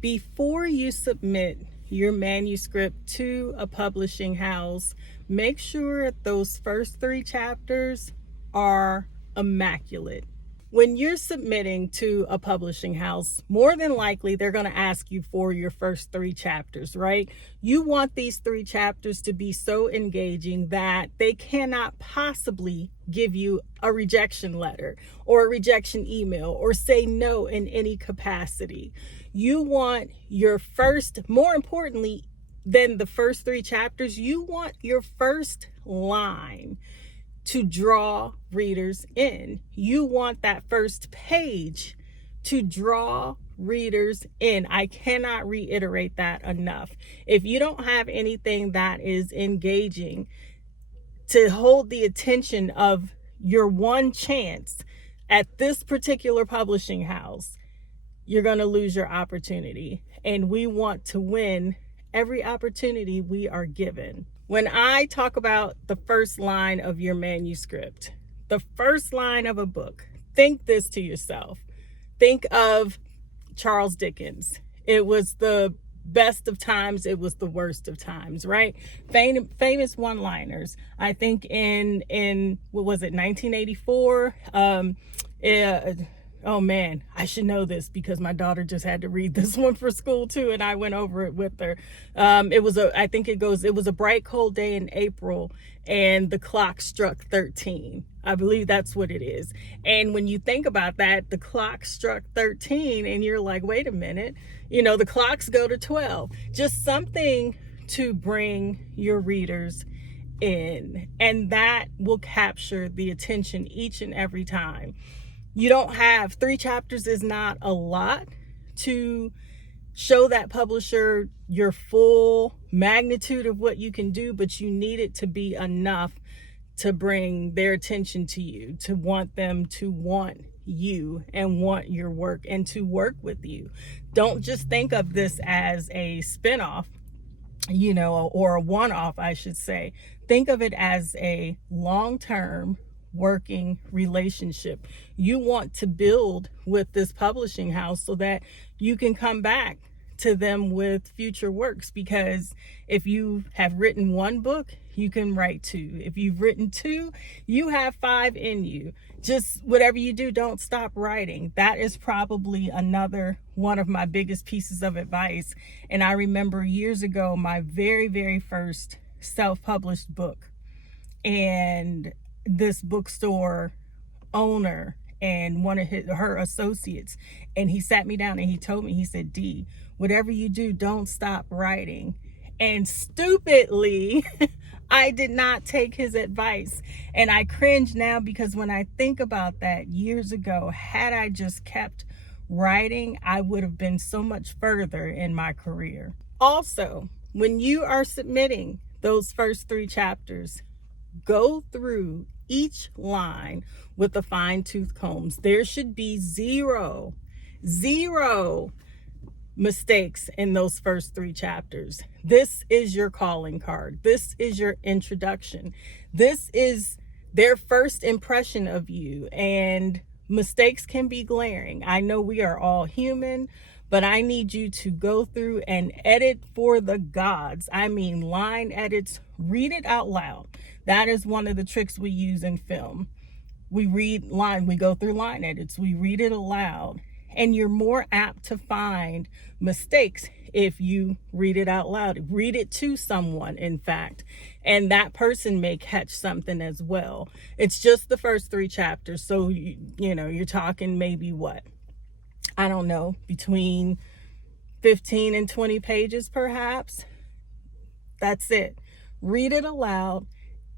Before you submit your manuscript to a publishing house, make sure those first 3 chapters are immaculate. When you're submitting to a publishing house, more than likely they're going to ask you for your first 3 chapters, right? You want these 3 chapters to be so engaging that they cannot possibly give you a rejection letter or a rejection email or say no in any capacity. You want your first, more importantly than the first 3 chapters, you want your first line to draw readers in. You want that first page to draw readers in. I cannot reiterate that enough. If you don't have anything that is engaging to hold the attention of your one chance at this particular publishing house, you're going to lose your opportunity. And we want to win every opportunity we are given. When I talk about the first line of your manuscript, the first line of a book, think this to yourself. Think of Charles Dickens. It was the best of times, it was the worst of times, right? Famous one-liners. I think in what was it, 1984? Oh man, I should know this because my daughter just had to read this one for school too, and I went over it with her. It was a bright cold day in April, and the clock struck 13. I believe that's what it is. And when you think about that, the clock struck 13, and you're like, wait a minute, the clocks go to 12. Just something to bring your readers in, and that will capture the attention each and every time. You don't have 3 chapters is not a lot to show that publisher your full magnitude of what you can do, but you need it to be enough to bring their attention to you, to want them to want you and want your work and to work with you. Don't just think of this as a spinoff, or a one-off, I should say. Think of it as a long-term working relationship. You want to build with this publishing house so that you can come back to them with future works, because if you have written 1 book, you can write 2. If you've written 2, you have 5 in you. Just whatever you do, don't stop writing. That is probably another one of my biggest pieces of advice. And I remember years ago, my very, very first self-published book, and this bookstore owner and one of her associates, and he sat me down and he told me, he said, "D, whatever you do, don't stop writing." And stupidly, I did not take his advice. And I cringe now because when I think about that years ago, had I just kept writing, I would have been so much further in my career. Also, when you are submitting those first 3 chapters, go through each line with a fine-tooth comb. There should be zero mistakes in those first 3 chapters. This is your calling card. This is your introduction. This is their first impression of you, and mistakes can be glaring. I know we are all human, but I need you to go through and edit for the gods. I mean, line edits, read it out loud. That is one of the tricks we use in film. We go through line edits, we read it aloud, and you're more apt to find mistakes if you read it out loud. Read it to someone, in fact, and that person may catch something as well. It's just the first 3 chapters, so you're talking maybe what? I don't know, between 15 and 20 pages perhaps. That's it. Read it aloud,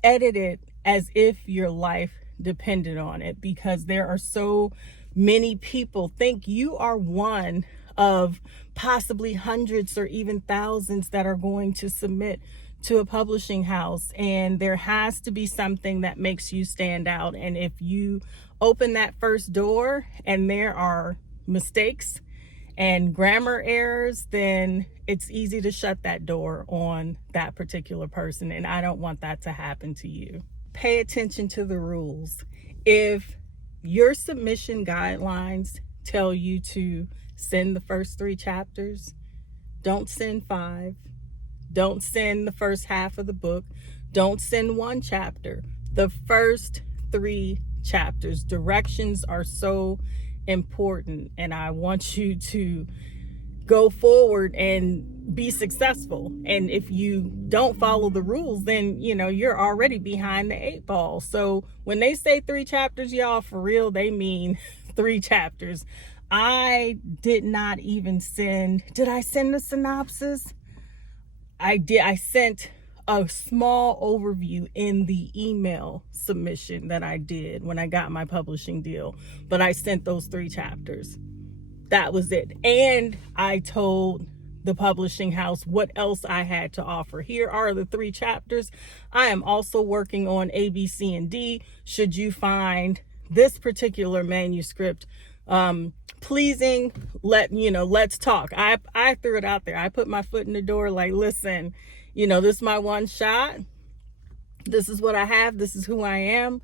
edit it as if your life depended on it, because there are so many people think you are one of possibly hundreds or even thousands that are going to submit to a publishing house, and there has to be something that makes you stand out. And if you open that first door and there are mistakes and grammar errors, then it's easy to shut that door on that particular person, and I don't want that to happen to you. Pay attention to the rules. If your submission guidelines tell you to send the first 3 chapters. Don't send 5. Don't send the first half of the book. Don't send 1 chapter. The first 3 chapters. Directions are so important, and I want you to go forward and be successful. And if you don't follow the rules, then you're already behind the 8 ball. So when they say 3 chapters, y'all, for real, they mean 3 chapters. I did not even did I send a synopsis? I did. I sent a small overview in the email submission that I did when I got my publishing deal, but I sent those 3 chapters. That was it. And I told the publishing house what else I had to offer. Here are the 3 chapters. I am also working on A, B, C, and D. Should you find this particular manuscript pleasing, let's talk. I threw it out there. I put my foot in the door, like, listen, this is my one shot. This is what I have. This is who I am.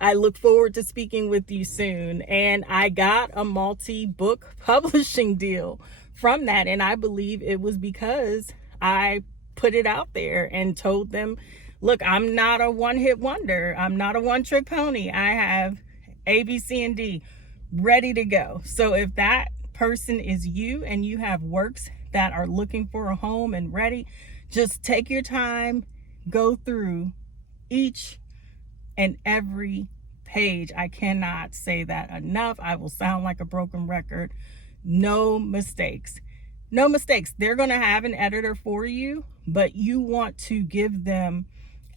I look forward to speaking with you soon. And I got a multi-book publishing deal from that. And I believe it was because I put it out there and told them, look, I'm not a one-hit wonder. I'm not a one-trick pony. I have A, B, C, and D ready to go. So if that person is you and you have works that are looking for a home and ready, just take your time, go through each and every page. I cannot say that enough. I will sound like a broken record. No mistakes. No mistakes. They're going to have an editor for you, but you want to give them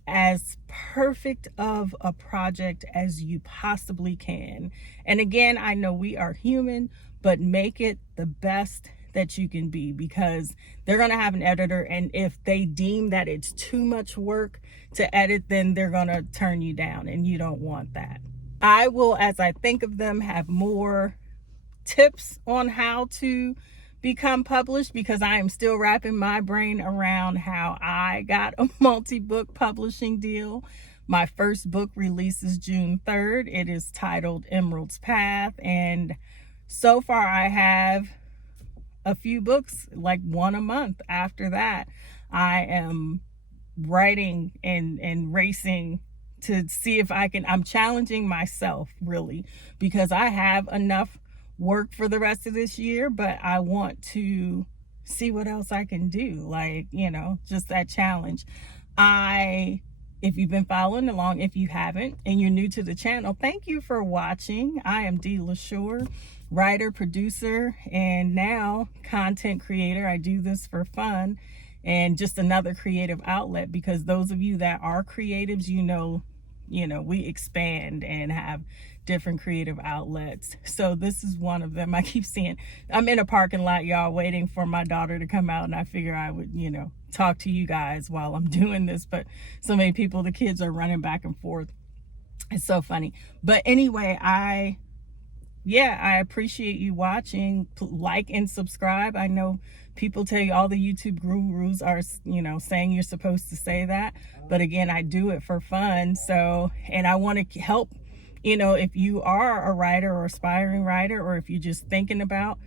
as perfect of a project as you possibly can. And again, I know we are human, but make it the best that you can be, because they're going to have an editor, and if they deem that it's too much work to edit, then they're going to turn you down, and you don't want that. I will, as I think of them, have more tips on how to become published, because I am still wrapping my brain around how I got a multi-book publishing deal. My first book releases June 3rd. It is titled Emerald's Path, and so far I have a few books, like 1 a month. After that, I am writing and racing to see if I'm challenging myself, really, because I have enough work for the rest of this year, but I want to see what else I can do, like, just that challenge. If you've been following along, if you haven't and you're new to the channel, thank you for watching. I am Dee LaSure, writer, producer, and now content creator. I do this for fun and just another creative outlet, because those of you that are creatives, we expand and have different creative outlets. So this is one of them. I keep seeing, I'm in a parking lot, y'all, waiting for my daughter to come out, and I figure I would, talk to you guys while I'm doing this, but so many people, the kids are running back and forth. It's so funny. But anyway, I appreciate you watching. Like and subscribe. I know people tell you, all the YouTube gurus are, saying you're supposed to say that, but again, I do it for fun. So, and I want to help, if you are a writer or aspiring writer, or if you're just thinking about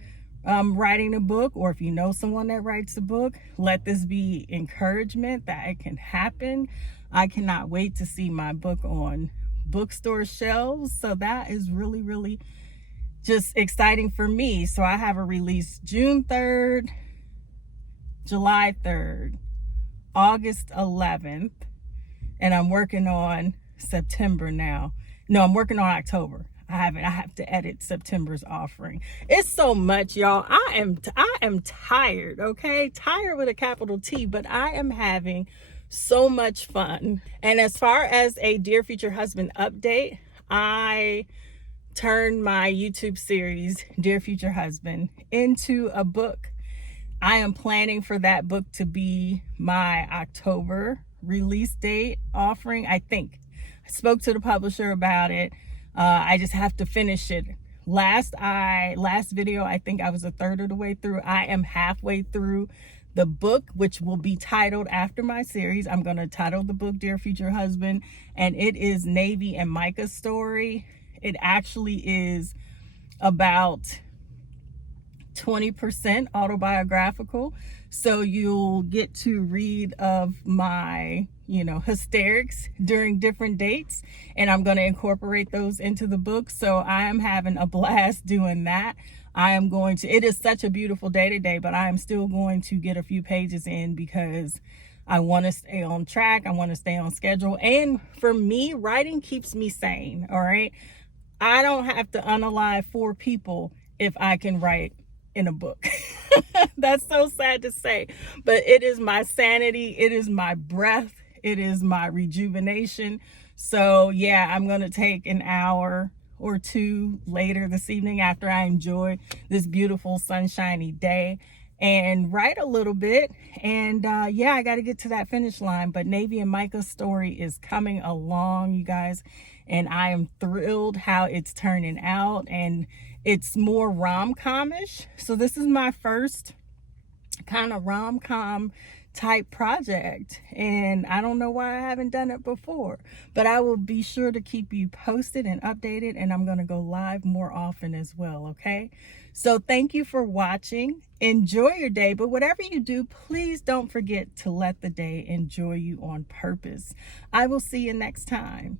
writing a book, or if you know someone that writes a book, let this be encouragement that it can happen. I cannot wait to see my book on bookstore shelves. So that is really, really just exciting for me. So I have a release June 3rd, July 3rd, August 11th, and I'm working on September now. No, I'm working on October. I have to edit September's offering. It's so much, y'all. I am tired, okay? Tired with a capital T, but I am having so much fun. And as far as a Dear Future Husband update, I turned my YouTube series, Dear Future Husband, into a book. I am planning for that book to be my October release date offering, I think. I spoke to the publisher about it. I just have to finish it. Last video, I think I was a third of the way through. I am halfway through the book, which will be titled after my series. I'm going to title the book Dear Future Husband, and it is Navy and Micah's story. It actually is about 20% autobiographical. So you'll get to read of my, hysterics during different dates, and I'm going to incorporate those into the book. So I am having a blast doing that. It is such a beautiful day today, but I am still going to get a few pages in because I want to stay on track. I want to stay on schedule. And for me, writing keeps me sane. All right. I don't have to unalive 4 people if I can write in a book. That's so sad to say, but it is my sanity. It is my breath. It is my rejuvenation. So yeah, I'm going to take an hour or 2 later this evening after I enjoy this beautiful sunshiny day and write a little bit. And yeah, I got to get to that finish line. But Navy and Micah's story is coming along, you guys. And I am thrilled how it's turning out. And it's more rom-com-ish. So this is my first kind of rom-com type project, and I don't know why I haven't done it before, but I will be sure to keep you posted and updated, and I'm going to go live more often as well. Okay, so thank you for watching. Enjoy your day, but whatever you do, please don't forget to let the day enjoy you on purpose. I will see you next time.